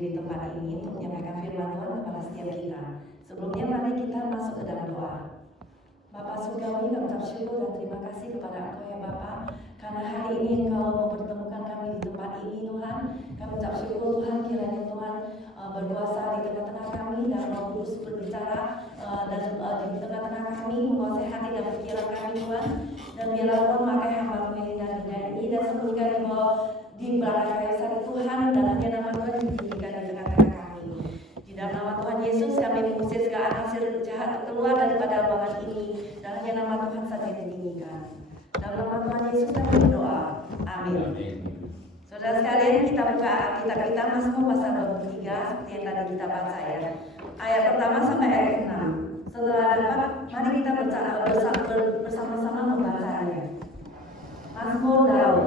berdiri di tempat ini untuk menyampaikan firman Tuhan kepada setiap kita. Sebelumnya mari kita masuk ke dalam doa. Bapa Surgawi, kami ucap syukur dan terima kasih kepada Engkau ya Bapa, karena hari ini Engkau mempertemukan kami di tempat ini Tuhan. Kami ucap syukur Tuhan, kiranya Tuhan berkuasa di tengah-tengah kami dan Roh Kudus berbicara dan di tengah-tengah kami menguasai hati dan pikiran kami Tuhan. Dan biarlah Tuhan memakai hamba-Mu yang ini dan sembunyikan di belakang kayu salib Tuhan, dan hanya nama Tuhan ditinggikan di tengah-tengah kami. Di dalam nama Tuhan Yesus kami mengusir segala hasil jahat keluar daripada ruangan ini, dan hanya nama Tuhan saja yang ditinggikan. Dalam nama Tuhan Yesus kami berdoa. Amin. Saudara sekalian, kita buka Alkitab kita Mazmur pasal 23 seperti yang tadi kita baca ya. Ayat pertama sampai ayat 6. Setelah dapat, mari kita bersama-sama membacanya. Mazmur Daud.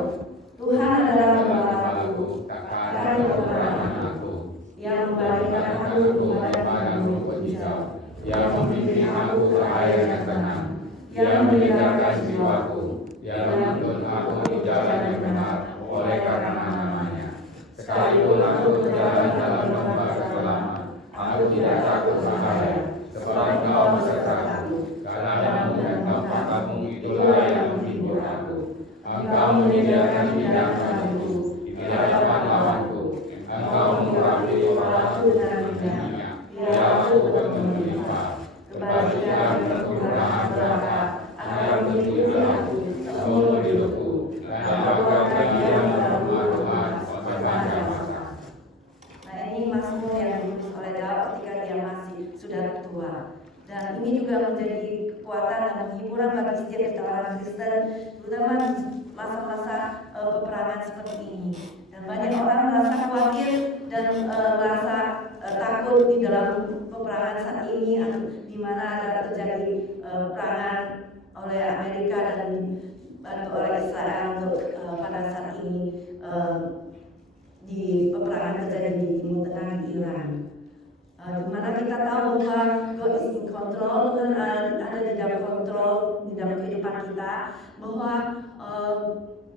Tuhan adalah gembalaku, takkan kekurangan aku. Yang membalikkan aku kepada padang rumput hijau, yang membimbing aku ke air yang tenang, yang menyegarkan jiwaku, yang menuntun aku di jalan yang benar oleh karena namanya. Sekalipun aku berjalan dalam lembah kegelapan, aku tidak takut bahaya, sebab Engkau besertaku. Kalamu dan tongkatmu itulah yang menghibur aku. Engkau menyediakan bidang bagiku di hadapan lawanku. Engkau mengurapi kepalaku dengan minyak, biarku bertemu limpah. Kebajikan kekurangan berada, akan menuju aku seumur hidupku, dan aku akan diam dalam rumah sepanjang masa. Nah, ini Mazmur yang ditulis oleh Daud ketika dia masih sudah tua. Dan ini juga menjadi kekuatan dan hiburan bagi setiap orang Kristen, terutama di masa-masa peperangan seperti ini. Dan banyak orang merasa khawatir dan merasa takut di dalam peperangan saat ini, di mana ada terjadi peperangan oleh Amerika dan dibantu oleh Israel untuk pada saat ini di peperangan terjadi di Timur Tengah di Iran. Di mana kita tahu bahwa God is in control, Tuhan ada di dalam kontrol di dalam kehidupan kita, bahwa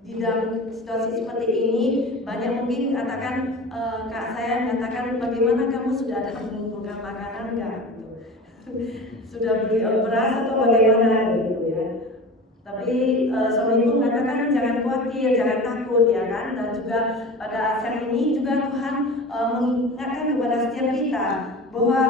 di dalam situasi seperti ini banyak mungkin katakan kak saya mengatakan, bagaimana kamu sudah ada mengumpulkan makanan enggak? Sudah beli beras atau bagaimana gitu ya. Tapi suamiku mengatakan jangan khawatir, jangan takut ya kan. Dan juga pada saat ini juga Tuhan mengingatkan kepada setiap kita bahwa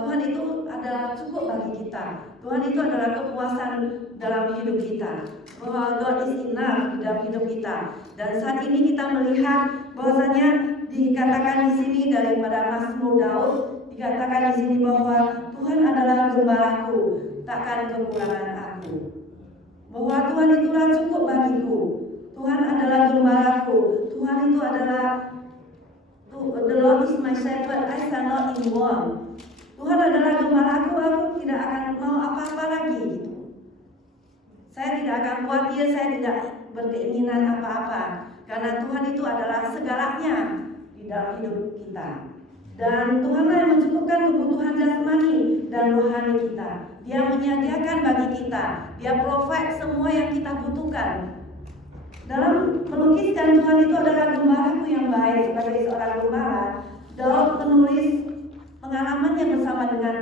Tuhan itu adalah cukup bagi kita. Tuhan itu adalah kepuasan dalam hidup kita, bahwa God is enough di dalam hidup kita. Dan saat ini kita melihat bahwasanya dikatakan di sini daripada Mazmur Daud, dikatakan di sini bahwa Tuhan adalah gembalaku, takkan kekurangan aku. Bahwa Tuhan itulah cukup bagiku. Tuhan adalah gembalaku. Tuhan itu adalah the Lord is my shepherd, I shall not in want. Tuhan adalah gembalaku, aku tidak akan mau apa-apa lagi gitu. Saya tidak akan khawatir, saya tidak berkeinginan apa-apa, karena Tuhan itu adalah segalanya di dalam hidup kita. Dan Tuhanlah yang mencukupkan kebutuhan jasmani dan rohani kita. Dia menyediakan bagi kita, Dia provide semua yang kita butuhkan. Dalam melukiskan Tuhan itu adalah gembalaku yang baik. Sebagai seorang gembala, Daud menulis pengalamannya bersama dengan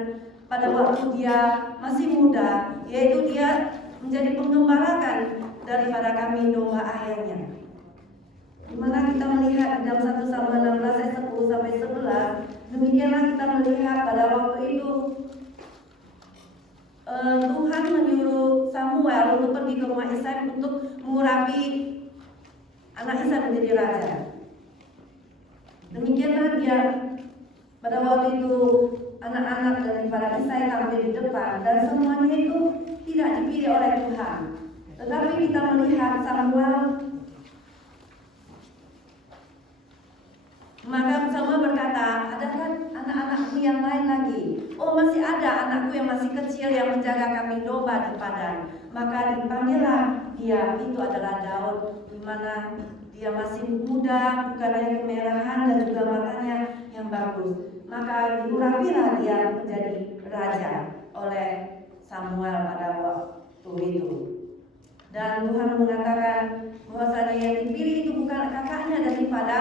pada waktu dia masih muda, yaitu dia menjadi penggembalakan daripada kambing domba ayahnya. Di mana kita melihat dalam 1 Samuel 16 ayat 10 sampai 11, demikianlah kita melihat pada waktu itu Tuhan menyuruh Samuel untuk pergi ke rumah Isai untuk mengurapi anak Isai menjadi raja. Demikianlah dia pada waktu itu anak-anak daripada Isai tampil di depan, dan semuanya itu tidak dipilih oleh Tuhan. Tetapi kita melihat Samuel, maka Samuel berkata, adakah anak-anakku yang lain lagi? Oh, masih ada anakku yang masih kecil yang menjaga kambing domba di padang. Maka dipanggillah dia, itu adalah Daud, di mana dia masih muda, bukannya kemerahan dan juga matanya yang bagus. Maka diurapilah dia menjadi raja oleh Samuel pada waktu itu. Dan Tuhan mengatakan bahwasanya yang dipilih itu bukan kakaknya daripada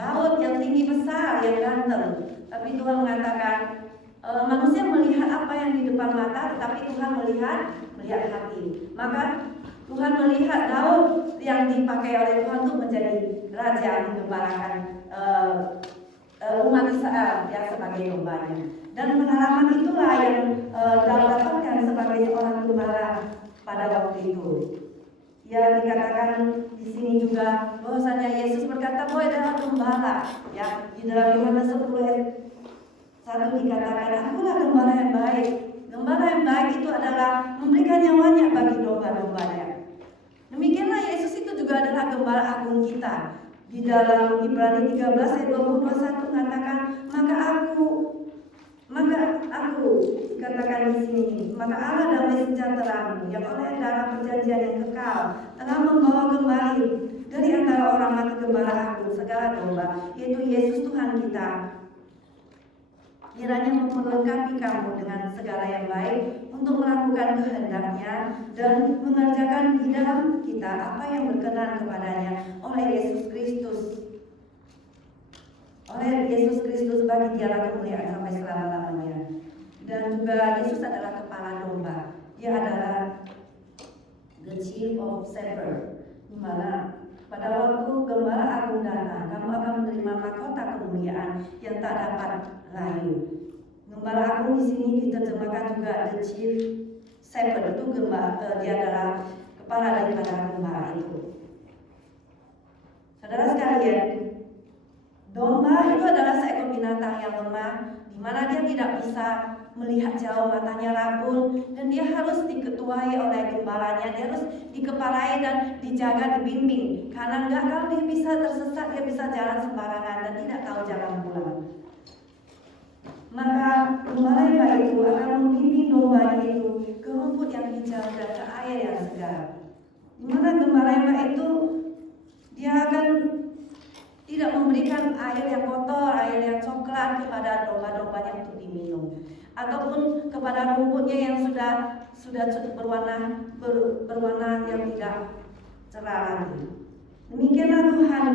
Daud yang tinggi besar, yang ganteng. Tapi Tuhan mengatakan, manusia melihat apa yang di depan mata, tetapi Tuhan melihat hati. Maka Tuhan melihat Daud yang dipakai oleh Tuhan untuk menjadi raja, menggembalakan umat Israel yang sebagai gembala. Dan pengalaman itulah yang Daud dapatkan sebagai seorang gembala pada waktu itu. Ya, dikatakan di sini juga bahwasanya Yesus berkata bahwa adalah gembala. Ya, di dalam Yohanes 10:1 dikatakan, "Akulah gembala yang baik." Gembala yang baik itu adalah memberikan nyawanya bagi domba-dombanya. Demikianlah Yesus itu juga adalah gembala agung kita. Di dalam Ibrani 13 ayat 20-21 mengatakan, maka aku dikatakan di sini, maka Allah damai sejahteramu yang oleh darah perjanjian yang kekal telah membawa kembali dari antara orang mati gembala agung segala domba, yaitu Yesus Tuhan kita. Kiranya memperlengkapi kamu dengan segala yang baik untuk melakukan kehendaknya dan mengerjakan di dalam kita apa yang berkenan kepadanya oleh Yesus Kristus. Bagi dialah kemuliaan sampai selama-lamanya. Dan juga Yesus adalah kepala domba. Dia adalah the chief of shepherd, di mana pada waktu gembala agung datang, kamu akan menerima mahkota kemuliaan yang tak dapat layu. Gembala agung di sini diterjemahkan juga the chief shepherd, itu dia adalah kepala daripada gembala itu. Saudara sekalian, domba itu adalah seekor binatang yang lemah, di mana dia tidak bisa melihat jauh, matanya rabun, dan dia harus diketuai oleh gembalanya, dia harus dikepalai dan dijaga, dibimbing. Karena enggak, kalau dia bisa tersesat, dia bisa jalan sembarangan dan tidak tahu jalan pulang. Maka gembala yang baik itu akan membimbing dombanya itu ke rumput yang hijau dan ke air yang segar. Di mana gembala yang baik itu dia akan tidak memberikan air yang kotor, air yang coklat kepada domba-dombanya untuk diminum, ataupun kepada rumputnya yang sudah berwarna yang tidak cerah lagi. Demikianlah Tuhan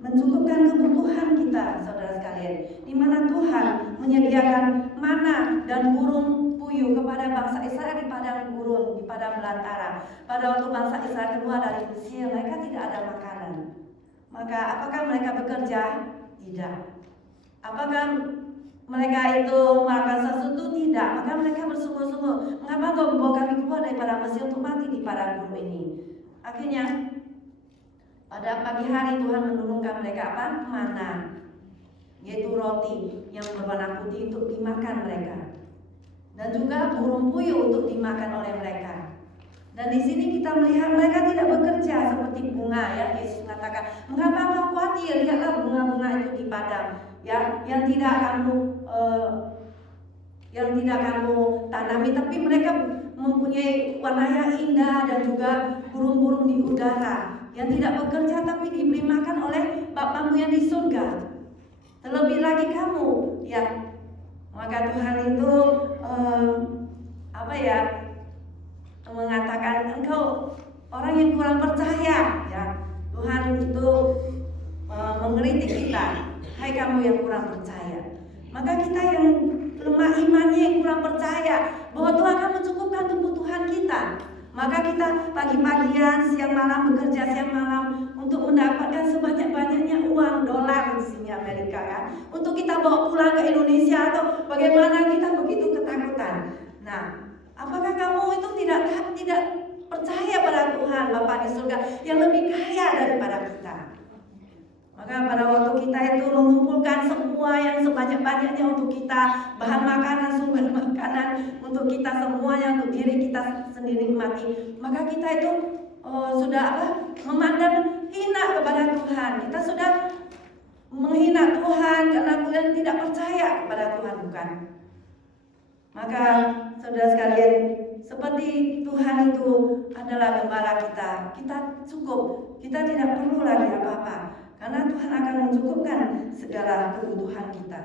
mencukupkan kebutuhan kita, saudara sekalian, di mana Tuhan menyediakan mana dan burung puyuh kepada bangsa Israel di padang gurun, di padang belantara. Pada waktu bangsa Israel keluar dari Mesir, mereka tidak ada makanan. Maka apakah mereka bekerja? Tidak. Apakah mereka itu melakukan sesuatu? Tidak. Maka mereka bersungguh-sungguh, mengapa engkau membawa kami keluar daripada Mesir untuk mati di padang gurun ini? Akhirnya pada pagi hari Tuhan menurunkan mereka apa? Mana, yaitu roti yang berwarna putih untuk dimakan mereka, dan juga burung puyuh untuk dimakan oleh mereka. Dan di sini kita melihat mereka tidak bekerja seperti bunga, ya. Yesus mengatakan, mengapa engkau khawatir? Lihatlah bunga-bunga itu di padang, ya, yang tidak kamu tanami, tapi mereka mempunyai warna yang indah, dan juga burung-burung di udara yang tidak bekerja tapi diberi makan oleh Bapamu yang di surga. Terlebih lagi kamu, ya. Maka Tuhan itu mengatakan, engkau orang yang kurang percaya, ya. Tuhan itu mengkritik kita, hai kamu yang kurang percaya. Maka kita yang lemah imannya, yang kurang percaya bahwa Tuhan akan mencukupkan kebutuhan kita, maka kita pagi-pagian, siang malam bekerja, siang malam untuk mendapatkan sebanyak-banyaknya uang dolar di sini Amerika, kan, untuk kita bawa pulang ke Indonesia, atau bagaimana kita begitu ketakutan. Nah, apakah kamu itu tidak percaya pada Tuhan Bapa di surga yang lebih kaya daripada kita? Maka pada waktu kita itu mengumpulkan semua yang sebanyak-banyaknya untuk kita, bahan makanan, sumber makanan untuk kita semuanya, untuk diri kita sendiri mati, maka kita itu memandang hina kepada Tuhan. Kita sudah menghina Tuhan karena kita tidak percaya kepada Tuhan, bukan? Maka saudara sekalian, seperti Tuhan itu adalah gembala kita, kita cukup, kita tidak perlu lagi apa-apa, karena Tuhan akan mencukupkan segala kebutuhan kita.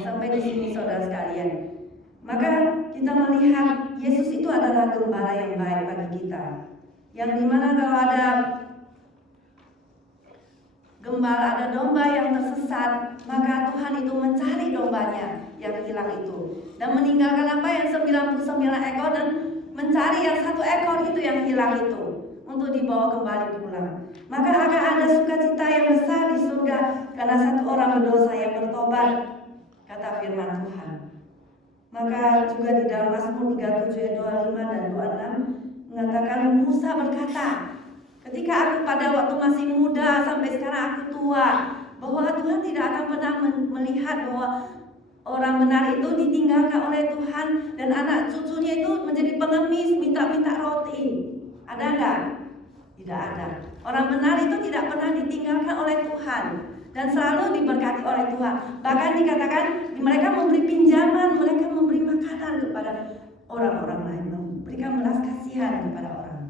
Sampai di sini saudara sekalian, maka kita melihat Yesus itu adalah gembala yang baik bagi kita. yang dimana kalau ada gembala, ada domba yang tersesat, maka Tuhan itu mencari dombanya yang hilang itu dan meninggalkan apa yang 99 ekor dan mencari yang 1 ekor itu yang hilang itu untuk dibawa kembali pulang. Maka akan ada sukacita yang besar di surga karena 1 orang berdosa yang bertobat, kata firman Tuhan. Maka juga di dalam Mazmur 37 ayat 25 dan 26 mengatakan, Musa berkata, ketika aku pada waktu masih muda sampai sekarang aku tua, bahwa Tuhan tidak akan pernah melihat bahwa orang benar itu ditinggalkan oleh Tuhan dan anak cucunya itu menjadi pengemis, minta-minta roti. Ada enggak? Tidak ada. Orang benar itu tidak pernah ditinggalkan oleh Tuhan dan selalu diberkati oleh Tuhan. Bahkan dikatakan mereka memberi pinjaman, mereka memberi makanan kepada orang-orang lain, memberikan belas kasihan kepada orang.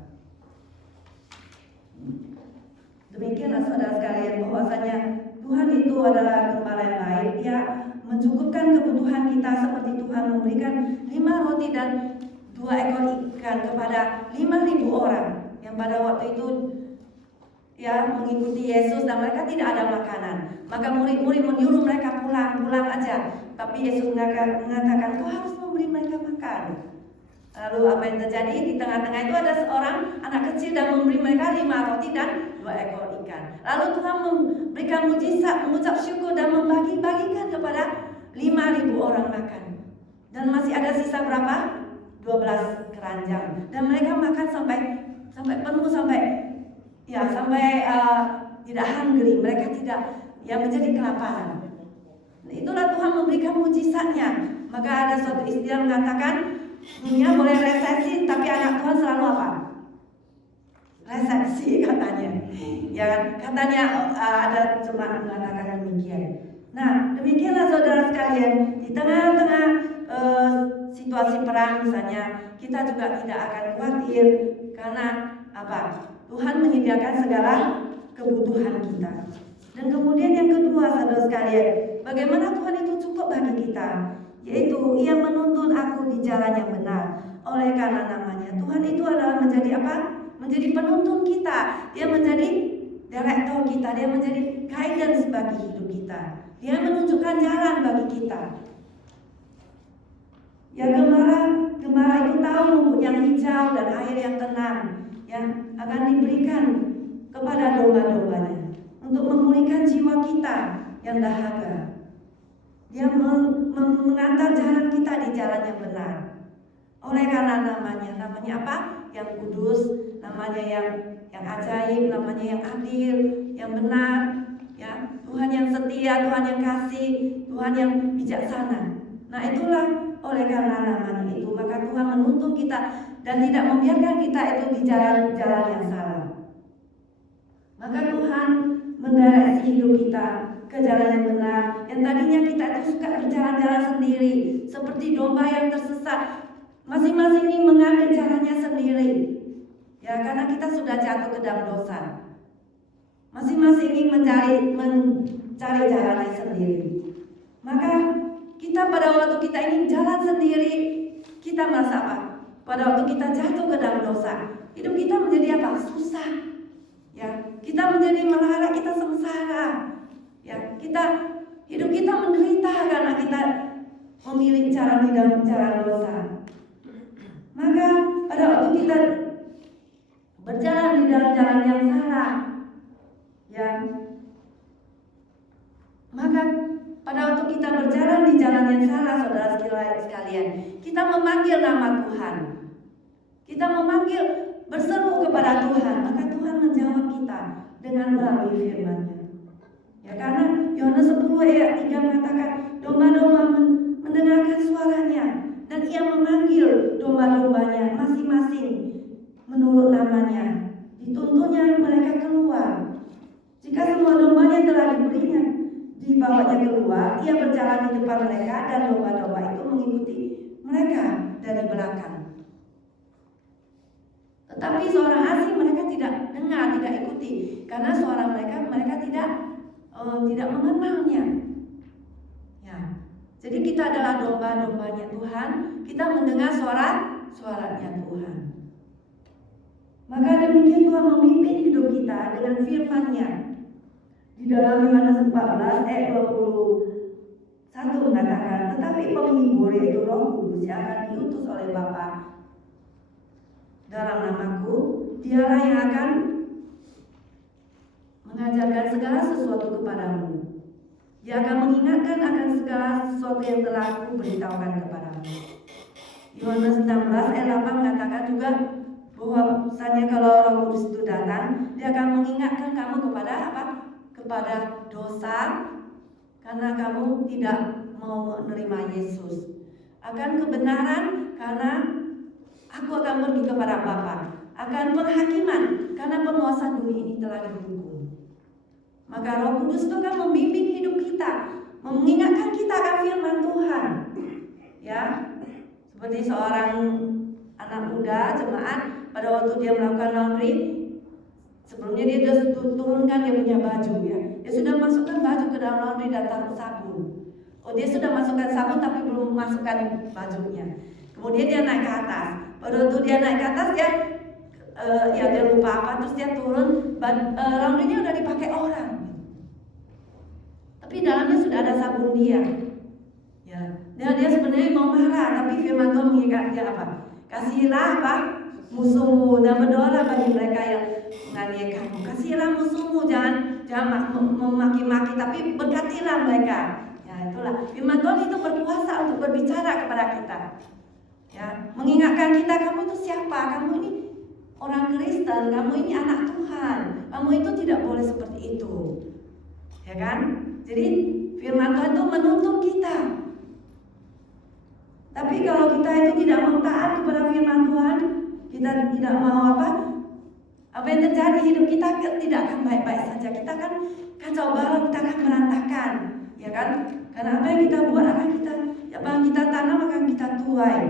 Demikianlah saudara sekalian, bahwasanya Tuhan itu adalah gembala yang baik. Dia mencukupkan kebutuhan kita seperti Tuhan memberikan 5 roti dan 2 ekor ikan kepada 5.000 orang yang pada waktu itu ya mengikuti Yesus dan mereka tidak ada makanan. Maka murid-murid menyuruh mereka pulang aja. Tapi Yesus mengatakan, kau harus memberi mereka makan. Lalu apa yang terjadi? Di tengah-tengah itu ada seorang anak kecil dan memberi mereka 5 roti dan 2 ekor ikan. Lalu Tuhan memberikan mujizat, mengucap syukur dan membagi-bagikan kepada 5.000 orang makan. Dan masih ada sisa berapa? 12 keranjang. Dan mereka makan sampai penuh, sampai tidak hungry. Mereka tidak menjadi kelaparan. Nah, itulah Tuhan memberikan mujizatnya. Maka ada suatu istilah mengatakan, dunia boleh resesi, tapi anak Tuhan selalu apa? Resepsi katanya. Ya kan? Katanya ada cuma mengatakan demikian. Nah, demikianlah saudara sekalian, di tengah-tengah situasi perang misalnya, kita juga tidak akan khawatir karena apa? Tuhan menyediakan segala kebutuhan kita. Dan kemudian yang kedua saudara sekalian, bagaimana Tuhan itu cukup bagi kita? Yaitu Ia menuntun aku di jalan yang benar. Oleh karena namanya Tuhan itu adalah menjadi apa? Menjadi penuntun kita. Dia menjadi direktur kita. Dia menjadi guidance bagi hidup kita. Dia menunjukkan jalan bagi kita. Ya, gembala itu tahu rumput yang hijau dan air yang tenang yang akan diberikan kepada domba-dombanya untuk memulihkan jiwa kita yang dahaga. Dia mengantar jalan kita di jalan yang benar. Oleh karena namanya apa? Yang kudus, namanya yang ajaib, namanya yang adil, yang benar, ya. Tuhan yang setia, Tuhan yang kasih, Tuhan yang bijaksana. Nah, itulah oleh karena namanya itu, maka Tuhan menuntun kita dan tidak membiarkan kita itu di jalan-jalan yang salah. Maka Tuhan mendireksi hidup kita ke jalan yang benar. Yang tadinya kita itu suka berjalan-jalan sendiri, seperti domba yang tersesat, masing-masing ini mengambil jalannya sendiri. Ya, karena kita sudah jatuh ke dalam dosa. Masing-masing ini mencari jalannya sendiri. Maka kita pada waktu kita ini jalan sendiri, kita merasa apa? Pada waktu kita jatuh ke dalam dosa, hidup kita menjadi apa? Susah. Ya, kita menjadi melara, kita sengsara. Ya, hidup kita menderita karena kita memilih jalan di dalam jalan dosa. Maka pada waktu kita berjalan di dalam jalan yang salah, ya, maka pada waktu kita berjalan di jalan yang salah, saudara sekalian, kita memanggil nama Tuhan. Kita memanggil, berseru kepada Tuhan, maka Tuhan menjawab kita dengan melalui firman-Nya. Ya, karena Yohanes 10 ayat 3 mengatakan, domba-domba mendengarkan suaranya dan Ia memanggil domba-dombanya masing-masing menurut namanya. Dituntunnya mereka keluar. Jika semua dombanya telah dibawanya keluar, Ia berjalan di depan mereka dan domba-domba itu mengikuti mereka dari belakang. Tetapi suara asing mereka tidak dengar, tidak ikuti, karena suara mereka tidak mengenalnya. Ya, jadi kita adalah domba-dombanya Tuhan. Kita mendengar suaranya Tuhan. Maka demikian Tuhan memimpin hidup kita dengan firman-Nya. Di dalam Yohanes 14 ayat 21 mengatakan, tetapi penghibur yaitu Roh Kudus yang akan diutus oleh Bapa dalam namaku, dialah yang akan mengajarkan segala sesuatu kepadamu. Dia akan mengingatkan akan segala sesuatu yang telah aku beritahukan kepadamu. Yohanes 16 ayat 8 mengatakan juga bahwa misalnya kalau Roh Kudus itu datang, dia akan mengingatkan kamu kepada apa? Kepada dosa, karena kamu tidak mau menerima Yesus. Akan kebenaran, karena aku akan pergi kepada Bapa. Akan penghakiman, karena penguasa dunia ini telah dihukum. Maka Roh Kudus itu akan membimbing hidup kita, mengingatkan kita akan firman Tuhan. Ya, seperti seorang anak muda jemaat pada waktu dia melakukan laundry, sebelumnya dia sudah turunkan dia punya baju ya. Dia sudah masukkan baju ke dalam laundry dan taruh sabun. Oh, dia sudah masukkan sabun tapi belum masukkan bajunya. Kemudian dia naik ke atas. Pada waktu dia naik ke atas dia lupa apa, terus dia turun, laundrynya udah dipakai orang. Tapi dalamnya sudah ada sabun dia. Ya, dia sebenarnya mau marah, tapi firman Tuhan mengingat dia apa? Kasihilah apa? Musuhmu dan berdoalah bagi mereka yang menganiaya kamu. Kasihilah musuhmu, jangan memaki-maki, tapi berkatilah mereka. Ya, itulah firman Tuhan itu berkuasa untuk berbicara kepada kita. Ya, mengingatkan kita, kamu itu siapa? Kamu ini orang Kristen, kamu ini anak Tuhan. Kamu itu tidak boleh seperti itu. Ya kan? Jadi firman Tuhan itu menuntun kita. Tapi kalau kita itu tidak mau taat kepada firman Tuhan, kita tidak mau apa yang terjadi, hidup kita tidak akan baik-baik saja. Kita akan kacau balau, kita akan berantakan, ya kan? Karena apa yang kita buat apa yang kita tanam akan kita tuai.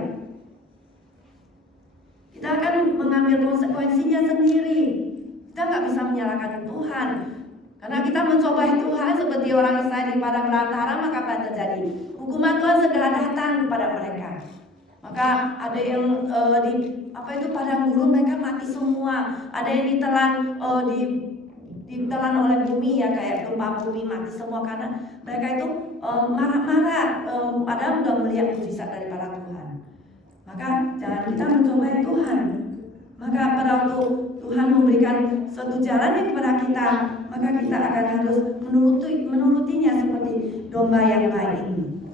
Kita akan mengambil konsekuensinya sendiri. Kita nggak bisa menyalahkan Tuhan. Karena kita mencobai Tuhan seperti orang Israel di padang belantara, maka apa yang terjadi? Hukuman Tuhan segera datang kepada mereka. Maka ada yang di padang gurun mereka mati semua. Ada yang ditelan oleh bumi ya, kayak gempa bumi, mati semua karena mereka itu marah-marah. Padahal sudah melihat mujizat daripada Tuhan. Maka jangan kita mencobai Tuhan. Maka pada waktu Tuhan memberikan suatu jalan kepada kita, maka kita akan harus menurutinya seperti domba yang baik ini.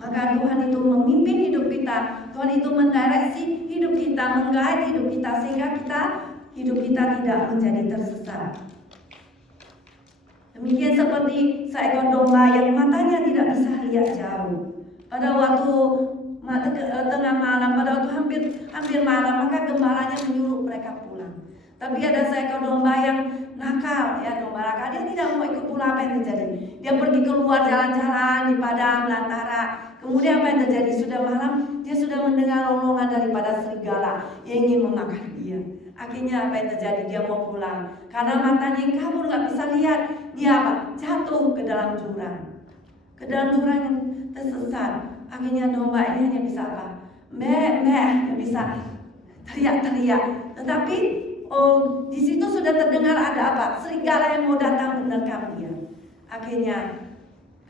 Maka Tuhan itu memimpin hidup kita, Tuhan itu mendireksi hidup kita, menggait hidup kita, sehingga hidup kita tidak menjadi tersesat. Demikian seperti seekor domba yang matanya tidak bisa lihat jauh. Pada waktu tengah malam, pada waktu hampir malam, maka gembalanya menyuruh mereka pulang. Tapi ada seekor domba yang nakal, ya, domba nakal, dia tidak mau ikut pulang. Apa yang terjadi? Dia pergi keluar jalan-jalan di padang belantara. Kemudian apa yang terjadi? Sudah malam, dia sudah mendengar ronrongan daripada serigala yang ingin memakan dia. Akhirnya apa yang terjadi? Dia mau pulang. Karena matanya yang kabur, nggak bisa lihat. Dia jatuh ke dalam jurang. Ke dalam jurang yang tersesat. Akhirnya domba ini hanya bisa hanya bisa teriak-teriak. Tetapi di situ sudah terdengar ada serigala yang mau datang menerkam dia. Akhirnya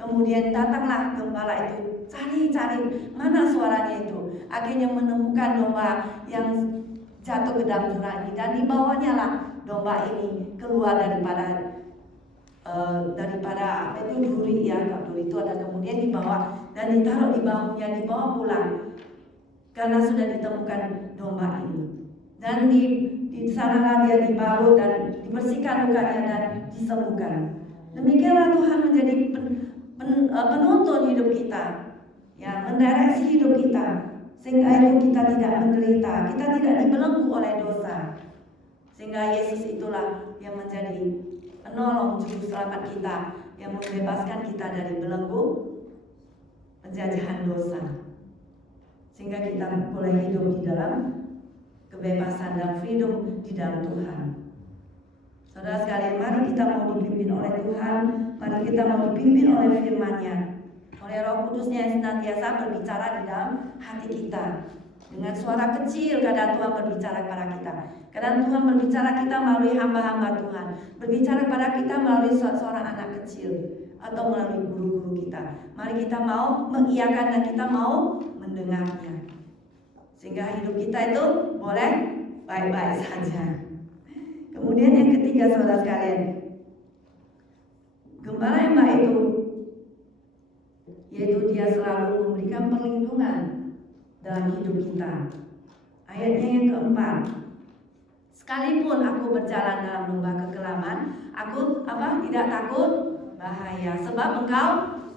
kemudian datanglah gembala itu, cari mana suaranya itu. Akhirnya menemukan domba yang jatuh ke dalam jurang ini, dan dibawanya lah domba ini keluar daripada duri ya. Duri itu ada, kemudian dibawa dan ditaruh di bahunya, dibawa pulang karena sudah ditemukan domba ini. Dan di sanalah dia dibalut dan dibersihkan lukanya dan disembuhkan. Demikianlah Tuhan menjadi penuntun hidup kita, ya, mendireksi hidup kita, sehingga itu kita tidak menderita, kita tidak dibelenggu oleh dosa. Sehingga Yesus itulah yang menjadi penolong juru selamat kita, yang membebaskan kita dari belenggu penjajahan dosa, sehingga kita boleh hidup di dalam kebebasan dan freedom di dalam Tuhan. Saudara sekalian, mari kita mau dipimpin oleh Tuhan, mari kita mau dipimpin oleh firman-Nya, oleh Roh Kudusnya yang senantiasa berbicara di dalam hati kita. Dengan suara kecil kadang Tuhan berbicara kepada kita. Kadang Tuhan berbicara kita melalui hamba-hamba Tuhan, berbicara kepada kita melalui seorang anak kecil atau melalui guru-guru kita. Mari kita mau mengiyakan dan kita mau mendengarnya, sehingga hidup kita itu boleh baik-baik saja. Kemudian yang ketiga, saudara sekalian, gembala yang baik itu yaitu dia selalu memberikan perlindungan dalam hidup kita. Ayatnya yang keempat, sekalipun aku berjalan dalam lembah kegelapan, aku tidak takut bahaya, sebab engkau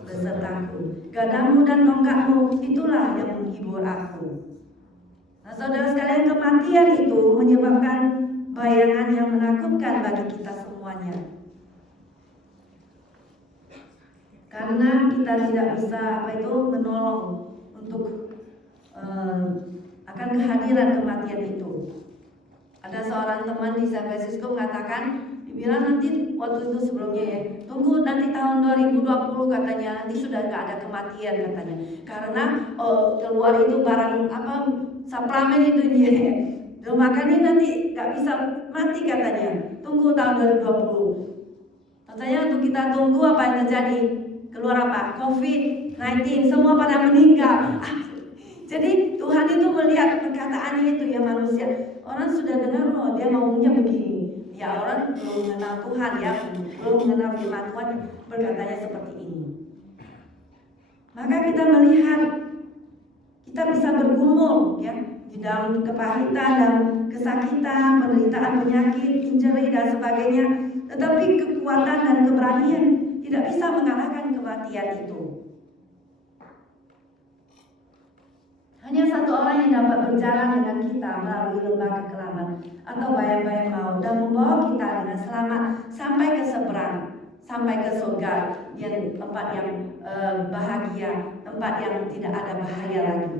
besertaku. Gadamu dan tongkatmu itulah yang menghibur aku. Nah, saudara sekalian, kematian itu menyebabkan bayangan yang menakutkan bagi kita semuanya. Karena kita tidak bisa menolong untuk akan kehadiran kematian itu. Ada seorang teman di San Francisco mengatakan, dibilang nanti waktu itu sebelumnya ya, tunggu nanti tahun 2020 katanya, nanti sudah nggak ada kematian katanya. Karena keluar itu barang suplemen itu dia ya. Makanya nanti nggak bisa mati katanya. Tunggu tahun 2020. Katanya untuk kita tunggu apa yang terjadi. Keluar apa? COVID-19, semua pada meninggal. Jadi Tuhan itu melihat perkataannya itu ya manusia. Orang sudah dengar dia ngomongnya begini. Ya orang belum mengenal Tuhan ya, belum mengenal firman Tuhan berkatanya seperti ini. Maka kita melihat kita bisa bergumul ya di dalam kepahitan dan kesakitan, penderitaan, penyakit, injury dan sebagainya. Tetapi kekuatan dan keberanian tidak bisa mengalahkan kematian itu. Hanya satu orang yang dapat berjalan dengan kita melalui lembah kegelapan atau bayang-bayang maut dan membawa kita dengan selamat sampai ke seberang, sampai ke surga, yang tempat yang bahagia, tempat yang tidak ada bahaya lagi.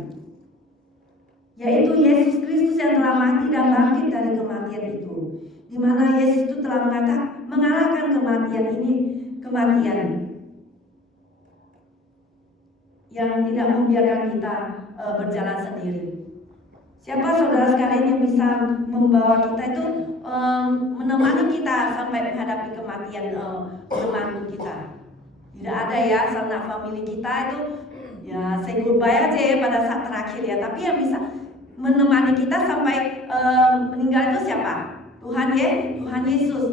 Yaitu Yesus Kristus yang telah mati dan bangkit dari kematian itu, di mana Yesus itu telah mengalahkan kematian yang tidak membiarkan kita berjalan sendiri. Siapa saudara sekalian yang bisa membawa kita itu menemani kita sampai menghadapi kematian teman kita? Tidak ada ya, sanak family kita itu ya say goodbye aja ya pada saat terakhir ya. Tapi yang bisa menemani kita sampai meninggal itu siapa? Tuhan Yesus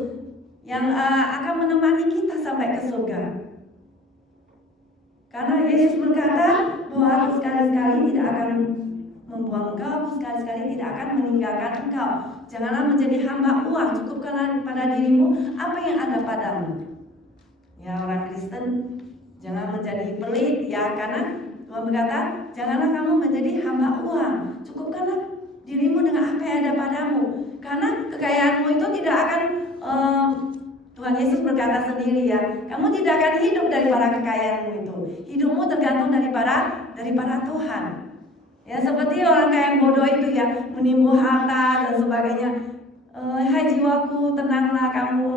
yang akan menemani kita sampai ke surga. Karena Yesus berkata bahwa aku sekali-sekali tidak akan membuang engkau, aku sekali-sekali tidak akan meninggalkan engkau. Janganlah menjadi hamba uang, cukupkanlah pada dirimu apa yang ada padamu. Ya orang Kristen jangan menjadi pelit ya, karena Tuhan berkata janganlah kamu menjadi hamba uang, cukupkanlah dirimu dengan apa yang ada padamu. Karena kekayaanmu itu tidak akan Tuhan Yesus berkata sendiri ya, kamu tidak akan hidup daripada kekayaanmu itu. Hidupmu tergantung daripada Tuhan. Ya seperti orang kaya yang bodoh itu ya, menimbun harta dan sebagainya. Hai jiwaku, tenanglah kamu.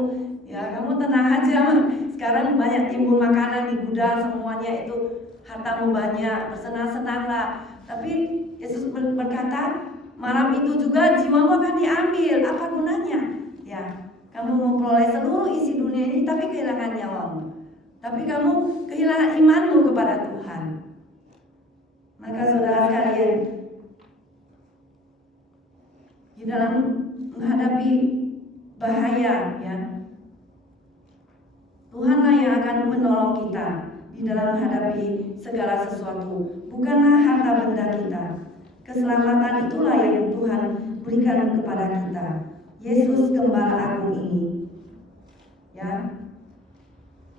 Ya kamu tenang aja. Sekarang banyak timbul makanan di gudang, semuanya itu hartamu banyak, bersenang-senanglah. Tapi Yesus berkata, malam itu juga jiwamu akan diambil. Apa gunanya? Ya. Kamu memperoleh seluruh isi dunia ini tapi kehilangan nyawamu. Tapi kamu kehilangan imanmu kepada Tuhan. Maka saudara sekalian, di dalam menghadapi bahaya ya, Tuhanlah yang akan menolong kita di dalam menghadapi segala sesuatu. Bukanlah harta benda kita. Keselamatan itulah yang Tuhan berikan kepada kita. Yesus Gembala Agung ini, ya,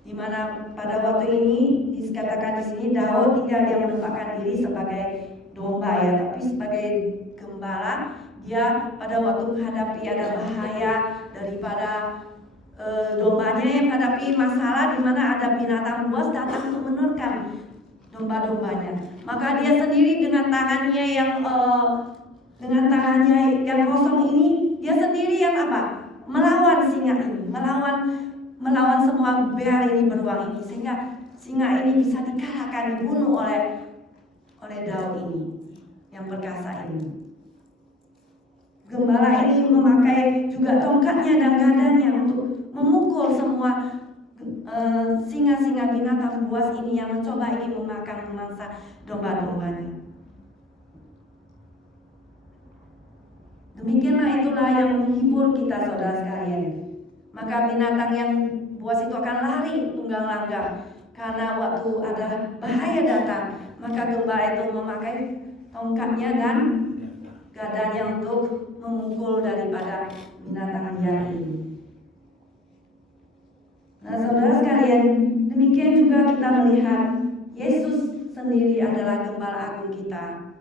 dimana pada waktu ini dikatakan di sini Daud tidak dia menempatkan diri sebagai domba ya, tapi sebagai gembala. Dia pada waktu menghadapi ada bahaya daripada dombanya yang menghadapi masalah di mana ada binatang buas datang untuk menerkam domba-dombanya. Maka dia sendiri dengan tangannya yang kosong ini, dia sendiri yang melawan singa ini, melawan semua bear ini beruang ini, sehingga singa ini bisa dikalahkan, dibunuh oleh Daud ini. yang perkasa ini. Gembala ini memakai juga tongkatnya dan gadanya untuk memukul semua singa-singa binatang buas ini yang mencoba ingin memakan memangsa domba-dombanya. Demikianlah itulah yang menghibur kita saudara sekalian. Maka binatang yang buas itu akan lari tunggang langgang karena waktu ada bahaya datang. Maka gembala itu memakai tongkatnya dan gadanya untuk memukul daripada binatang liar ini. Nah saudara sekalian, demikian juga kita melihat Yesus sendiri adalah gembala agung kita,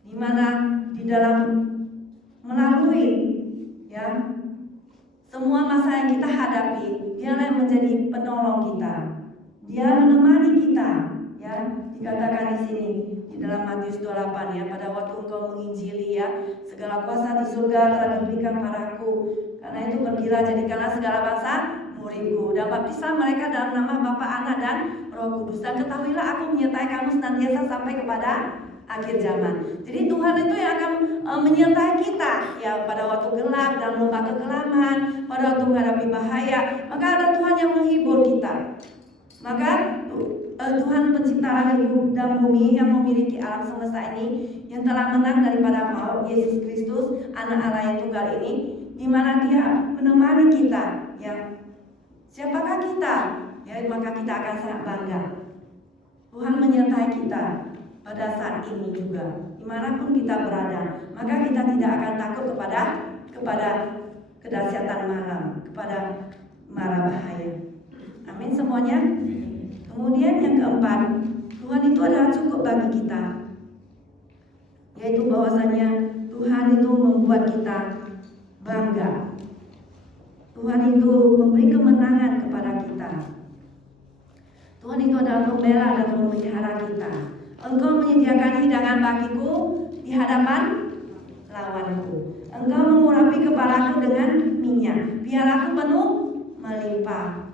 di mana di dalam melalui ya semua masa yang kita hadapi, Dialah yang menjadi penolong kita. Dia menemani kita, ya. Dikatakan di sini di dalam Matius 28 ya, pada waktu engkau menginjili ya, segala kuasa di surga telah diberikan padaku. Karena itu pergilah jadikanlah segala bangsa muridku dan baptislah mereka dalam nama Bapa, Anak dan Roh Kudus. Dan ketahuilah aku menyertai kamu senantiasa sampai kepada akhir zaman. Jadi Tuhan itu yang akan menyertai kita ya pada waktu gelap dan lembah kegelapan, pada waktu menghadapi bahaya. Maka ada Tuhan yang menghibur kita. Maka Tuhan pencipta langit dan bumi yang memiliki alam semesta ini, yang telah menang daripada maut, Yesus Kristus Anak Allah yang tunggal ini, di mana Dia menemani kita ya. Siapakah kita? Ya, maka kita akan sangat bangga. Tuhan menyertai kita pada saat ini juga, dimanapun kita berada. Maka kita tidak akan takut kepada kedahsyatan malam, kepada mara bahaya. Amin semuanya. Kemudian yang keempat, Tuhan itu adalah cukup bagi kita, yaitu bahwasanya Tuhan itu membuat kita bangga. Tuhan itu memberi kemenangan kepada kita. Tuhan itu adalah pembela dan memelihara kita. Engkau menyediakan hidangan bagiku di hadapan lawanku. Engkau mengurapi kepalaku dengan minyak, biar aku penuh melimpah.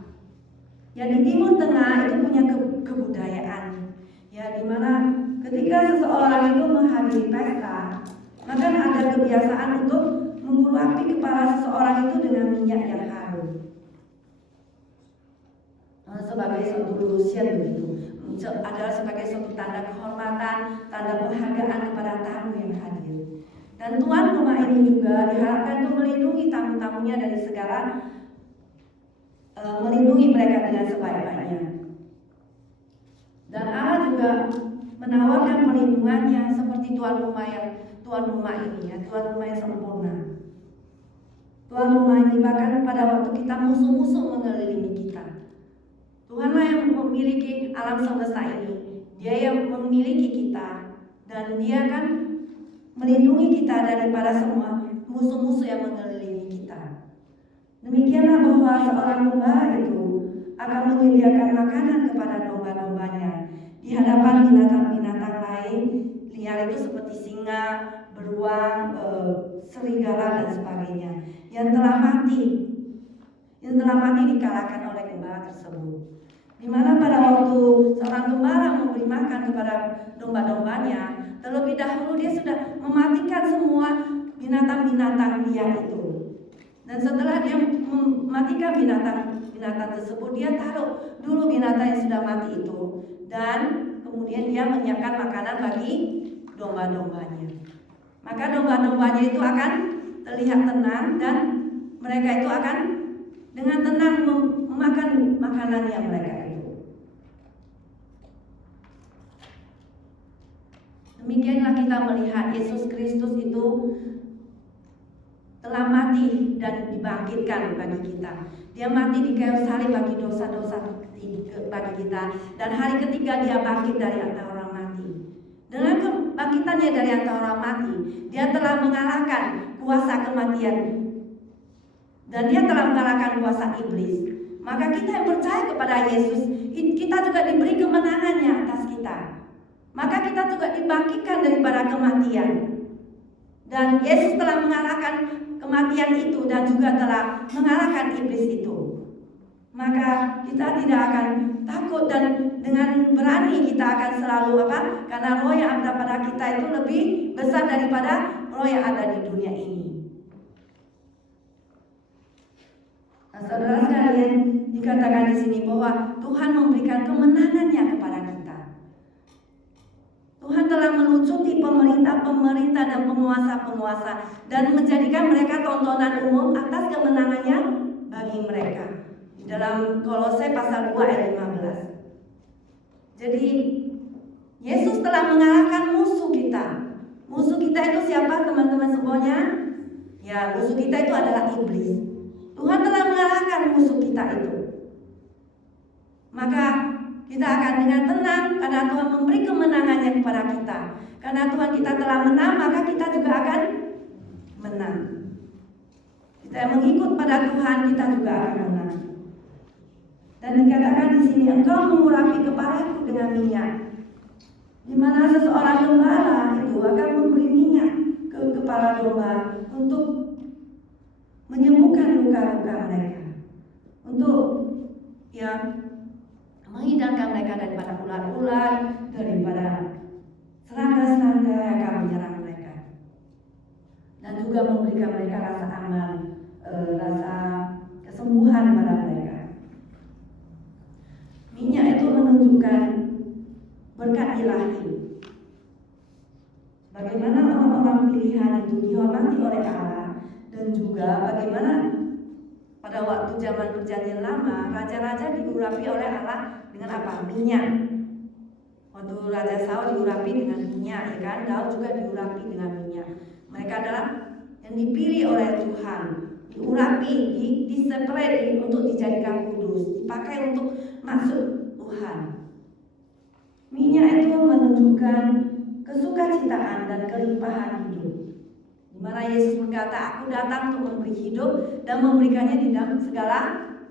Ya, di Timur Tengah itu punya kebudayaan, ya, di mana ketika seseorang itu menghadiri pesta, maka ada kebiasaan untuk mengurapi kepala seseorang itu dengan minyak yang harum, sebagai suatu lusian begitu, adalah sebagai suatu tanda kehormatan, tanda penghargaan kepada tamu yang hadir. Dan tuan rumah ini juga diharapkan untuk melindungi tamu-tamunya dari segala melindungi mereka dengan sebaik-baiknya. Dan Allah juga menawarkan perlindungannya seperti tuan rumah ini ya, tuan rumah yang sempurna. Tuan rumah ini bahkan pada waktu kita musuh-musuh mengelilingi kita, Tuhanlah yang memiliki alam semesta ini. Dia yang memiliki kita, dan Dia kan melindungi kita daripada semua musuh-musuh yang mengelilingi kita. Demikianlah bahwa seorang gembala itu akan menyediakan makanan kepada domba-dombanya di hadapan binatang-binatang lain liar itu seperti singa, beruang, serigala dan sebagainya yang telah mati dikalahkan oleh gembala tersebut. Di mana pada waktu seorang gembala memberi makan kepada domba-dombanya, terlebih dahulu dia sudah mematikan semua binatang-binatang liar itu. Dan setelah dia mematikan binatang tersebut, dia taruh dulu binatang yang sudah mati itu, dan kemudian dia menyiapkan makanan bagi domba-dombanya. Maka domba-dombanya itu akan terlihat tenang, dan mereka itu akan dengan tenang memakan makanannya mereka itu. Demikianlah kita melihat Yesus Kristus itu telah mati dan dibangkitkan bagi kita. Dia mati di kayu salib bagi dosa-dosa bagi kita, dan hari ketiga dia bangkit dari antara orang mati. Dengan kebangkitannya dari antara orang mati, dia telah mengalahkan kuasa kematian, dan dia telah mengalahkan kuasa iblis. Maka kita yang percaya kepada Yesus, kita juga diberi kemenangannya atas kita. Maka kita juga dibangkitkan daripada kematian, dan Yesus telah mengalahkan kematian itu dan juga telah mengalahkan iblis itu. Maka kita tidak akan takut, dan dengan berani kita akan selalu karena roh yang ada pada kita itu lebih besar daripada roh yang ada di dunia ini. Nah, saudara sekalian, dikatakan di sini bahwa Tuhan memberikan kemenangannya kepada kita. Tuhan telah melucuti pemerintah-pemerintah dan penguasa-penguasa dan menjadikan mereka tontonan umum atas kemenangannya bagi mereka. Dalam Kolose pasal 2 ayat 15. Jadi Yesus telah mengalahkan musuh kita. Musuh kita itu siapa, teman-teman semuanya? Ya, musuh kita itu adalah iblis. Tuhan telah mengalahkan musuh kita itu. Maka kita akan dengan tenang karena Tuhan memberi kemenangannya kepada kita. Karena Tuhan kita telah menang, maka kita juga akan menang. Kita yang mengikut pada Tuhan, kita juga akan menang. Dan dikatakan di sini, engkau mengurapi kepalaku dengan minyak. Di mana seseorang gembala itu akan memberi minyak ke kepala domba untuk menyembuhkan luka-luka mereka, untuk menghidangkan mereka daripada ular-ular, daripada serangga-serangga yang akan menyerang mereka, dan juga memberikan mereka rasa aman, rasa kesembuhan pada mereka. Minyak itu menunjukkan berkat ilahi. Bagaimana orang-orang pilihan itu dihormati oleh Allah, dan juga bagaimana pada waktu zaman perjanjian lama raja-raja diurapi oleh Allah dengan apa? Minyak. Waktu Raja Saul diurapi dengan minyak, ya kan? Daud juga diurapi dengan minyak. Mereka adalah yang dipilih oleh Tuhan, diurapi, diseparate untuk dijadikan kudus, dipakai untuk maksud Tuhan. Minyak itu menunjukkan kesukacitaan dan kelimpahan hidup. Di mana Yesus berkata, aku datang untuk memberi hidup dan memberikannya di dalam segala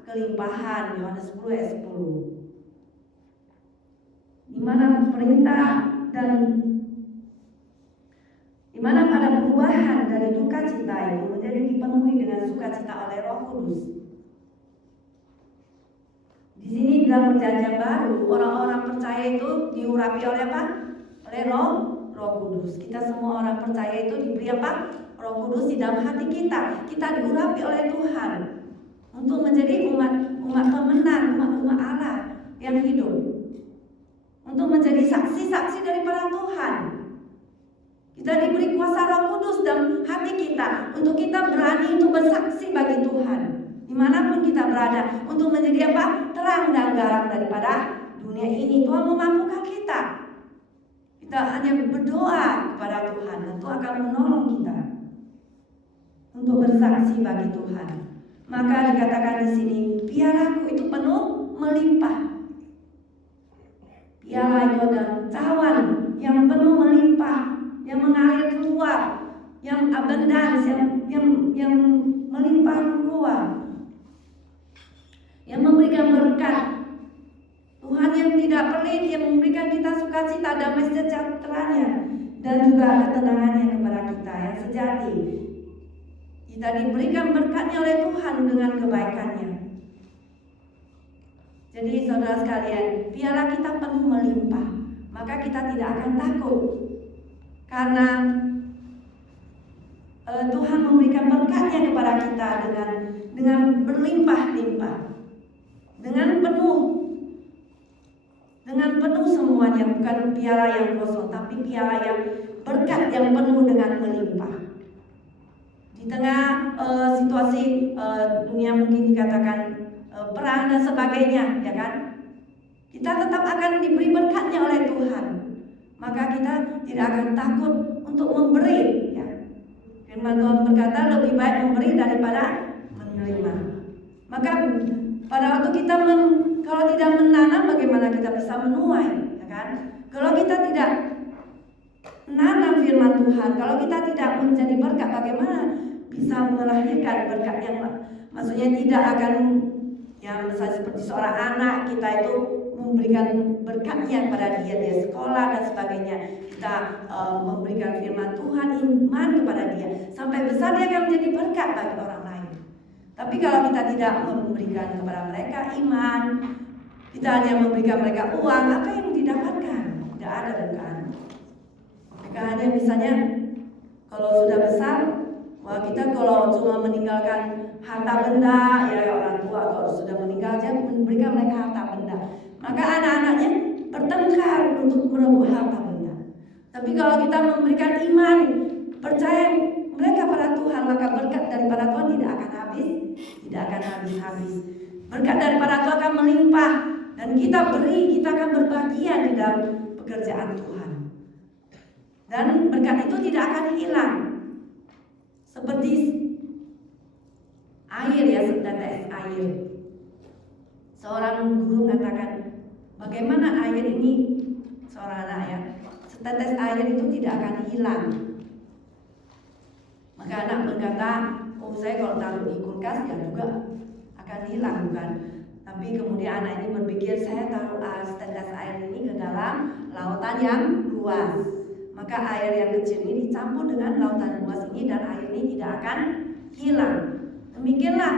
kelimpahan. Yohanes 10 ayat 10. Di mana perintah dan di mana pada perubahan dari duka cita itu menjadi dipenuhi dengan sukacita oleh Roh Kudus. Di sini dalam perjanjian baru, orang-orang percaya itu diurapi oleh apa? Oleh Roh Kudus. Kita semua orang percaya itu diberi apa? Roh Kudus di dalam hati kita. Kita diurapi oleh Tuhan untuk menjadi umat pemenang, umat Allah yang hidup. Untuk menjadi saksi-saksi daripada Tuhan. Kita diberi kuasa Roh Kudus dalam hati kita untuk kita berani untuk bersaksi bagi Tuhan dimanapun kita berada, untuk menjadi apa? Terang dan garam daripada dunia ini. Tuhan memampukan kita. Kita hanya berdoa kepada Tuhan dan Tuhan akan menolong kita untuk bersaksi bagi Tuhan. Maka dikatakan di sini, pialaku itu penuh melimpah. Piala itu adalah cawan yang penuh melimpah, yang mengalir keluar, yang abundance, yang melimpah keluar, yang memberikan berkat. Tuhan yang tidak pelit, yang memberikan kita sukacita, damai sejahteranya, dan juga ketenangannya kepada kita yang sejati. Kita diberikan berkatnya oleh Tuhan dengan kebaikannya. Jadi saudara sekalian, piala kita penuh melimpah, maka kita tidak akan takut. Karena Tuhan memberikan berkatnya kepada kita dengan berlimpah-limpah, dengan penuh semuanya, bukan piala yang kosong, tapi piala yang berkat yang penuh dengan melimpah. Di tengah situasi dunia mungkin dikatakan perang dan sebagainya, ya kan? Kita tetap akan diberi berkatnya oleh Tuhan. Maka kita tidak akan takut untuk memberi, ya. Firman Tuhan berkata lebih baik memberi daripada menerima. Maka pada waktu kita kalau tidak menanam, bagaimana kita bisa menuai, ya kan? Kalau kita tidak menanam firman Tuhan, kalau kita tidak menjadi berkat, bagaimana bisa melahirkan berkat yang maksudnya tidak akan, yang misalnya seperti seorang anak kita itu memberikan berkatnya pada dia sekolah dan sebagainya. Kita memberikan firman Tuhan, iman kepada dia, sampai besar dia akan menjadi berkat bagi orang lain. Tapi kalau kita tidak memberikan kepada mereka iman, kita hanya memberikan mereka uang, apa yang didapatkan? Tidak ada, bukan? Mereka hanya misalnya kalau sudah besar, wah kita kalau cuma meninggalkan harta benda, ya orang tua kalau sudah meninggal aja memberikan mereka harta benda, maka anak-anaknya bertengkar untuk merebut harta benda. Tapi kalau kita memberikan iman, percaya mereka pada Tuhan, maka berkat daripada Tuhan tidak akan habis, tidak akan habis-habis. Berkat daripada Tuhan akan melimpah, dan kita beri, kita akan berbahagia di dalam pekerjaan Tuhan. Dan berkat itu tidak akan hilang. Seperti air ya, setetes air. Seorang guru mengatakan, bagaimana air ini, seorang anak ya, setetes air itu tidak akan hilang. Maka anak berkata, oh saya kalau taruh di kulkas ya juga akan hilang, bukan? Tapi kemudian anak ini berpikir, saya taruh setetes air ini ke dalam lautan yang luas, maka air yang kecil ini dicampur dengan lautan luas ini, dan air ini tidak akan hilang. Demikianlah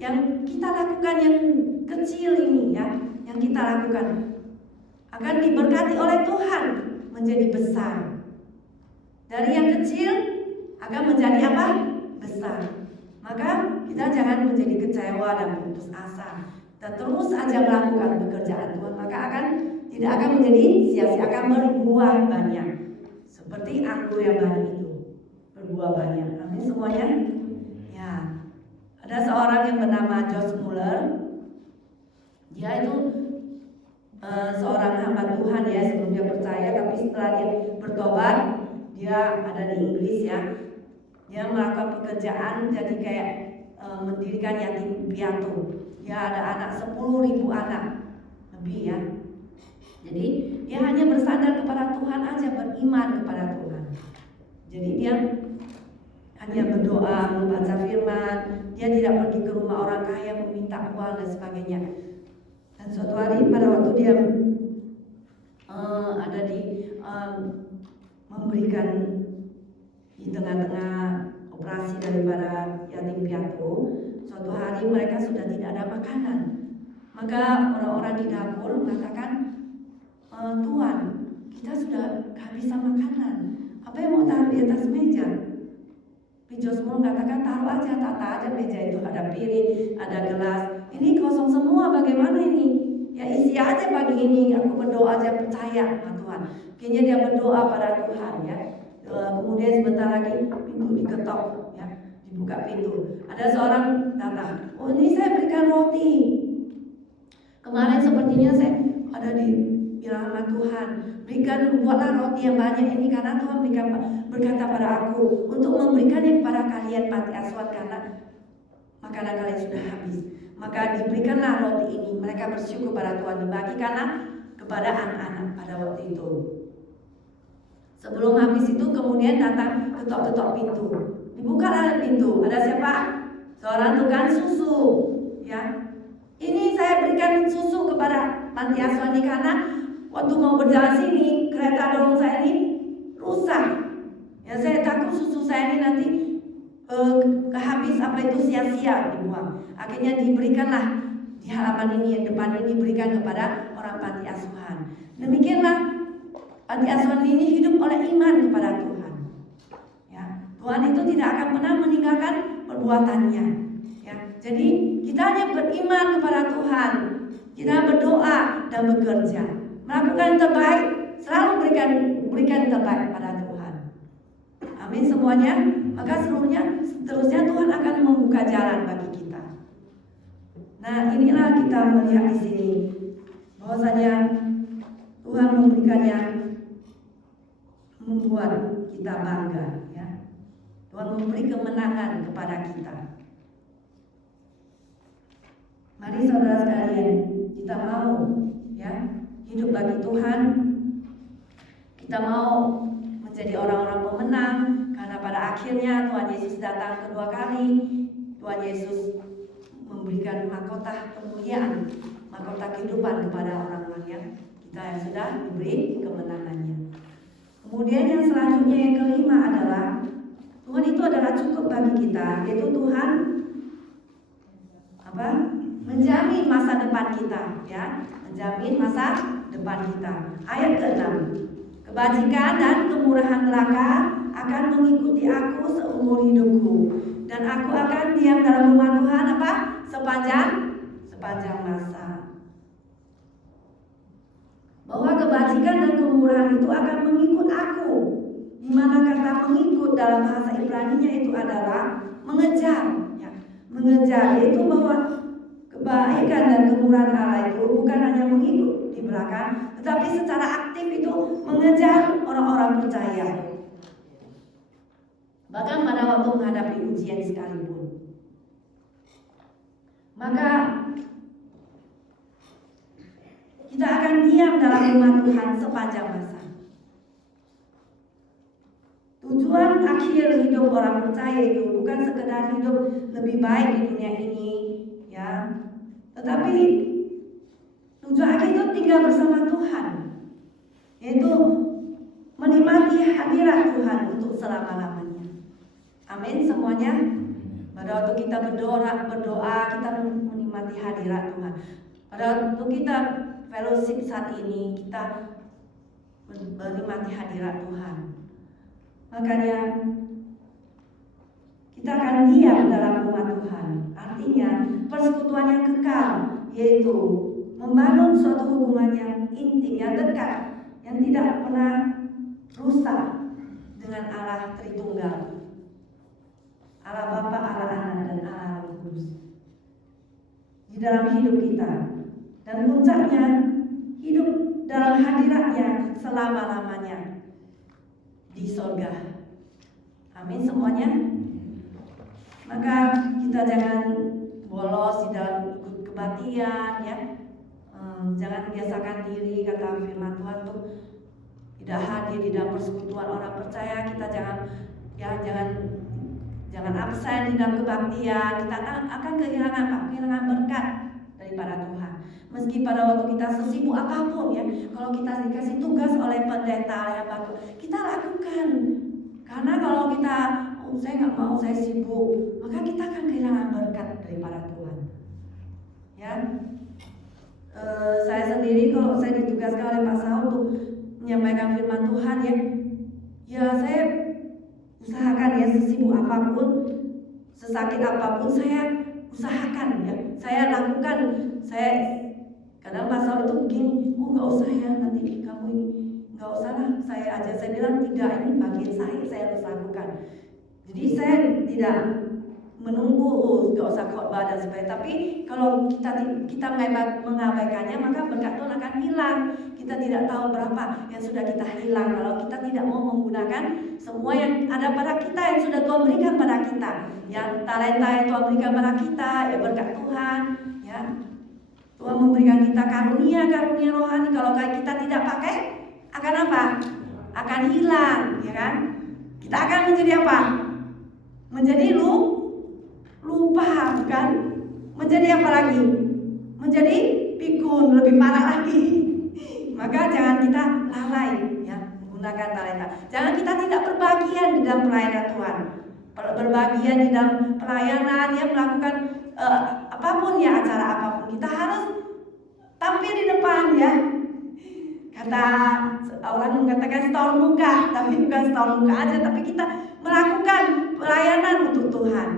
yang kita lakukan yang kecil ini ya, yang kita lakukan akan diberkati oleh Tuhan menjadi besar. Dari yang kecil akan menjadi apa? Besar. Maka kita jangan menjadi kecewa dan putus asa. Kita terus saja melakukan pekerjaan Tuhan, maka tidak akan menjadi sia-sia, akan berbuah banyak. Seperti anggur yang banyak itu, berbuah banyak. Amin semuanya. Ya, ada seorang yang bernama Josh Muller. Dia itu seorang hamba Tuhan ya, sebelum dia percaya, tapi setelah dia bertobat, dia ada di Inggris ya. Dia melakukan pekerjaan jadi kayak mendirikan yatim piatu. Dia ada anak 10.000 anak lebih ya. Jadi dia hanya bersandar kepada Tuhan aja, beriman kepada Tuhan. Jadi dia hanya berdoa, membaca firman. Dia tidak pergi ke rumah orang kaya meminta uang dan sebagainya. Dan suatu hari pada waktu dia ada di memberikan di tengah-tengah operasi daripada yatim piatu, suatu hari mereka sudah tidak ada makanan. Maka orang-orang di dapur mengatakan, Tuhan, kita sudah kehabisan makanan. Apa yang mau taruh di atas meja? Josh mengatakan, taruh aja, tata aja meja itu, ada piring, ada gelas. Ini kosong semua, bagaimana ini? Ya isi aja pagi ini, aku berdoa aja, percaya sama Tuhan. Kayaknya dia berdoa pada Tuhan ya. Kemudian sebentar lagi pintu diketok ya, dibuka pintu. Ada seorang datang, oh ini saya berikan roti. Kemarin sepertinya saya ada di bilang sama Tuhan, buatlah roti yang banyak ini karena Tuhan berkata pada aku untuk memberikannya kepada kalian panti asuhan karena makanan kalian sudah habis. Maka diberikanlah roti ini. Mereka bersyukur pada Tuhan, dibagikanlah kepada anak-anak pada waktu itu. Sebelum habis itu kemudian datang ketok-ketok pintu. Dibukalah pintu. Ada siapa? Seorang tukang susu. Ya. Ini saya berikan susu kepada panti asuhan ini karena waktu mau berjalan sini kereta dorong saya ini rusak. Ya saya takut susu saya ini nanti kehabis apa itu sia-sia dibuang. Akhirnya diberikanlah di halaman ini yang depan ini diberikan kepada orang panti asuhan. Demikianlah panti asuhan ini hidup oleh iman kepada Tuhan. Ya, Tuhan itu tidak akan pernah meninggalkan perbuatannya. Ya, jadi kita hanya beriman kepada Tuhan. Kita berdoa dan bekerja, melakukan yang terbaik, selalu berikan yang terbaik pada Tuhan. Amin semuanya. Maka seterusnya Tuhan akan membuka jalan bagi kita. Nah, inilah kita melihat di sini bahwasanya Tuhan memberikannya, membuat kita bangga ya. Tuhan memberi kemenangan kepada kita. Mari saudara sekalian, kita mau ya hidup bagi Tuhan. Kita mau menjadi orang-orang pemenang karena pada akhirnya Tuhan Yesus datang kedua kali. Tuhan Yesus memberikan mahkota kemuliaan, mahkota kehidupan kepada orang-orang yang kita yang sudah diberi kemenangannya. Kemudian yang selanjutnya yang kelima adalah Tuhan itu adalah cukup bagi kita, yaitu Tuhan menjamin masa depan kita, ya, menjamin masa depan kita. Ayat ke-6, kebajikan dan kemurahan neraka akan mengikuti aku seumur hidupku, dan aku akan diam dalam rumah Tuhan apa? Sepanjang masa. Bahwa kebajikan dan kemurahan itu akan mengikut aku. Di mana kata mengikut dalam bahasa Ibrani-nya itu adalah mengejar, ya. Mengejar yaitu bahwa kebaikan dan kemurahan Allah itu bukan hanya mengikut di belakang, tetapi secara aktif itu mengejar orang-orang percaya. Bahkan pada waktu menghadapi ujian sekalipun. Maka kita akan diam dalam rumah Tuhan sepanjang masa. Tujuan akhir hidup orang percaya itu bukan sekedar hidup lebih baik di dunia ini, ya, tetapi tujuan akhir itu tinggal bersama Tuhan, yaitu menikmati hadirat Tuhan untuk selama-lamanya. Amin semuanya. Pada waktu kita berdoa kita menikmati hadirat Tuhan. Pada waktu kita fellowship saat ini, kita menikmati hadirat Tuhan. Makanya kita akan diam dalam rumah Tuhan. Artinya persekutuan yang kekal, yaitu membangun suatu hubungan yang intim, yang dekat, yang tidak pernah rusak dengan Allah Tritunggal, Allah Bapa, Allah Anak, dan Allah Roh Kudus di dalam hidup kita. Dan puncaknya hidup dalam hadiratnya selama-lamanya di sorga. Amin semuanya. Maka kita jangan bolos di dalam ikut kebaktian, ya. Jangan biasakan diri, kata firman Tuhan, untuk tidak hadir di dalam persekutuan orang percaya. Kita jangan absen di dalam kebaktian. Kita akan kehilangan apa? Kehilangan berkat daripada Tuhan. Meski pada waktu kita sesibuk apapun, ya, kalau kita dikasih tugas oleh pendeta, oleh hamba, kita lakukan. Karena kalau kita saya nggak mau, saya sibuk, maka kita akan kehilangan berkat daripada Tuhan. Ya, saya sendiri kalau saya ditugaskan oleh Pak Saul untuk menyampaikan firman Tuhan, ya saya usahakan, ya, sesibuk apapun, sesakit apapun, saya usahakan, ya, saya lakukan. Kadang Pak Saul itu begini, nggak usah ya, nanti kamu ini nggak usah lah, saya aja. Saya bilang tidak, ini bagian saya harus lakukan. Jadi saya tidak menunggu nggak usah khotbah dan sebagainya. Tapi kalau kita mengabaikannya, maka berkat Tuhan akan hilang. Kita tidak tahu berapa yang sudah kita hilang kalau kita tidak mau menggunakan semua yang ada pada kita, yang sudah Tuhan berikan pada kita, yang talenta yang Tuhan berikan pada kita, ya, berkat Tuhan, ya. Tuhan memberikan kita karunia rohani. Kalau kita tidak pakai, akan apa? Akan hilang, ya kan? Kita akan menjadi apa? Menjadi lupa, bukan? Menjadi apa lagi? Menjadi pikun, lebih parah lagi. Maka jangan kita lalai, ya, menggunakan talenta. Jangan kita tidak berbagian di dalam pelayanan Tuhan. Berbagian di dalam pelayanan, ya, melakukan apapun, ya, acara apapun. Kita harus tampil di depan, ya. Kata orang mengatakan store muka, tapi bukan store muka aja, tapi kita melakukan pelayanan untuk Tuhan,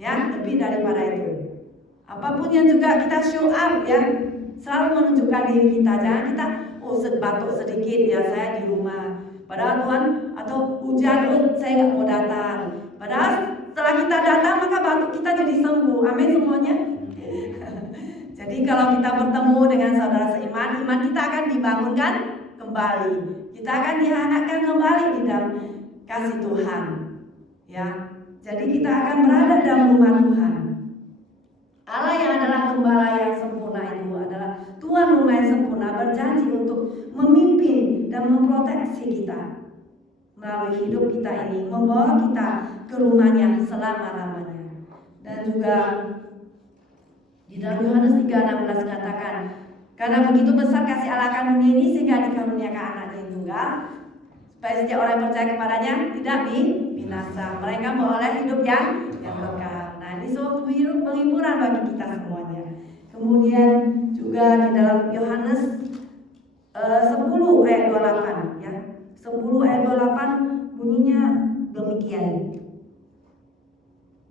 ya, lebih daripada itu. Apapun yang juga kita show up, ya, selalu menunjukkan diri kita. Jangan kita batuk sedikit, ya, saya di rumah. Padahal Tuhan, atau hujan, saya nggak mau datang. Padahal setelah kita datang, maka batuk kita jadi sembuh. Amin semuanya. Jadi kalau kita bertemu dengan saudara seiman, iman kita akan dibangunkan kembali. Kita akan dihangatkan kembali di dalam kasih Tuhan, ya. Jadi kita akan berada dalam rumah Tuhan. Allah yang adalah gembala yang sempurna itu adalah Tuhan rumah yang sempurna, berjanji untuk memimpin dan memproteksi kita melalui hidup kita ini, membawa kita ke rumahnya selama-lamanya. Dan juga di dalam Yohanes 3:16 dikatakan, karena begitu besar kasih Allah akan dunia ini sehingga dikaruniakan anaknya yang tunggal, supaya setiap orang yang percaya kepadanya tidak binasa, mereka beroleh hidup yang kekal. Nah, Nah, ini suatu penghiburan bagi kita semuanya. Kemudian juga di dalam Yohanes 10 ayat 28 ya. 10 ayat 28 bunyinya demikian.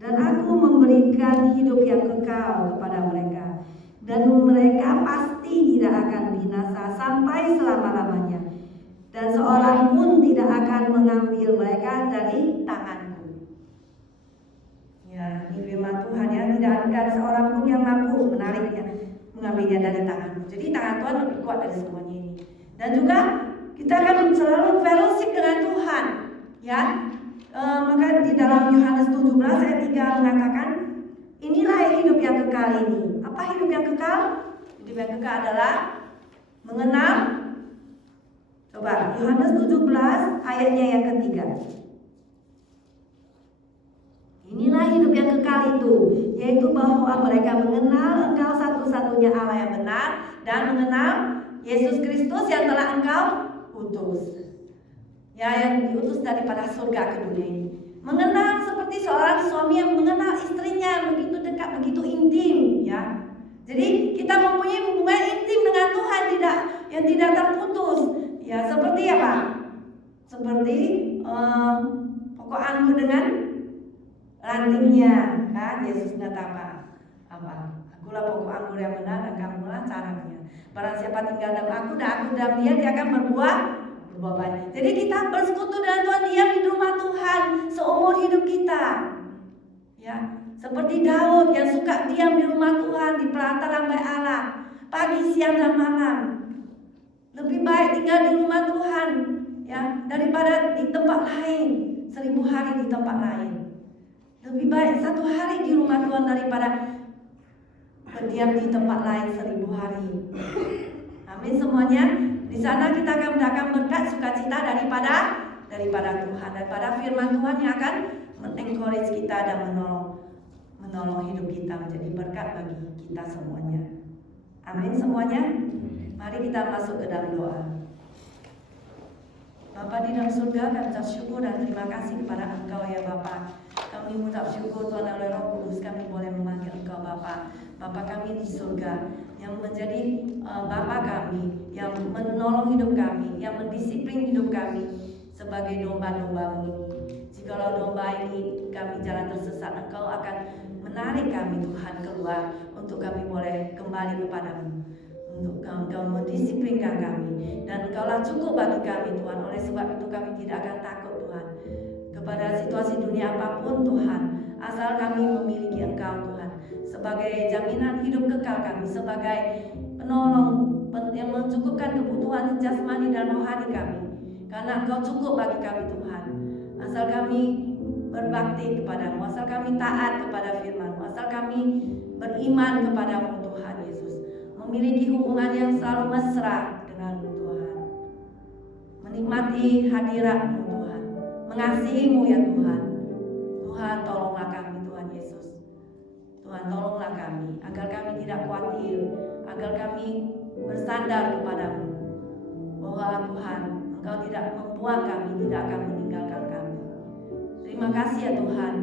Dan aku memberikan hidup yang kekal kepada mereka, dan mereka pasti tidak akan binasa sampai selama-lamanya, dan seorang pun tidak akan mengambil mereka dari tanganku. Ya, ini firman Tuhan ya, tidak ada seorang pun yang mampu menariknya, mengambilnya dari tanganku. Jadi tangan Tuhan lebih kuat dari semuanya ini. Dan juga kita akan selalu fellowship dengan Tuhan, ya. Maka di dalam Yohanes 17 ayat 3 mengatakan, inilah hidup yang kekal ini. Apa hidup yang kekal? Hidup yang kekal adalah mengenal. Coba Yohanes 17 ayatnya yang ketiga. Inilah hidup yang kekal itu, yaitu bahwa mereka mengenal Engkau satu-satunya Allah yang benar, dan mengenal Yesus Kristus yang telah Engkau utus. Ya, yang diutus daripada surga ke dunia ini. Mengenal seperti seorang suami yang mengenal istrinya, begitu dekat, begitu intim, ya. Jadi kita mempunyai hubungan intim dengan Tuhan yang tidak terputus. Ya, seperti apa? Seperti pokok anggur dengan rantingnya, kan? Yesus berkata apa? Akulah pokok anggur yang benar dan kamulah caranya. Barang siapa tinggal dalam aku dan aku dalam dia akan berbuah banyak. Jadi kita bersekutu dengan Tuhan, diam di rumah Tuhan seumur hidup kita. Ya, seperti Daud yang suka diam di rumah Tuhan, di pelataran bait Allah, pagi, siang dan malam. Lebih baik tinggal di rumah Tuhan, ya, daripada di tempat lain 1000 hari di tempat lain. Lebih baik 1 hari di rumah Tuhan daripada berdiam di tempat lain 1000 hari. Amin semuanya. Di sana kita akan mendapatkan berkat sukacita daripada Tuhan, daripada firman Tuhan yang akan men-encourage kita dan menolong hidup kita menjadi berkat bagi kita semuanya. Amin semuanya. Mari kita masuk ke dalam doa. Bapa di dalam surga, kami ucap syukur dan terima kasih kepada Engkau ya Bapa. Kami mengucap syukur Tuhan oleh Roh Kudus kami boleh memanggil Engkau Bapa. Bapa kami di surga yang menjadi Bapa kami, yang menolong hidup kami, yang mendisiplin hidup kami sebagai domba-domba-Mu ini. Jikalau domba ini kami jalan tersesat, Engkau akan menarik kami Tuhan keluar untuk kami boleh kembali kepadamu. Untuk Engkau mendisiplinkan kami, dan Engkaulah cukup bagi kami Tuhan. Oleh sebab itu kami tidak akan takut Tuhan kepada situasi dunia apapun Tuhan, asal kami memiliki Engkau Tuhan sebagai jaminan hidup kekal kami, sebagai penolong yang mencukupkan kebutuhan jasmani dan rohani kami, karena Engkau cukup bagi kami Tuhan. Asal kami berbakti kepadamu, asal kami taat kepada firman-Mu, asal kami beriman kepadamu Tuhan Yesus, memiliki hubungan yang selalu mesra dengan-Mu Tuhan, menikmati hadirat-Mu Tuhan, mengasihi-Mu ya Tuhan. Tuhan tolonglah kami Tuhan Yesus. Tuhan tolonglah kami agar kami tidak khawatir, agar kami bersandar kepadamu bahwa Tuhan Engkau tidak membuang kami, tidak akan meninggalkan kami. Terima kasih ya Tuhan.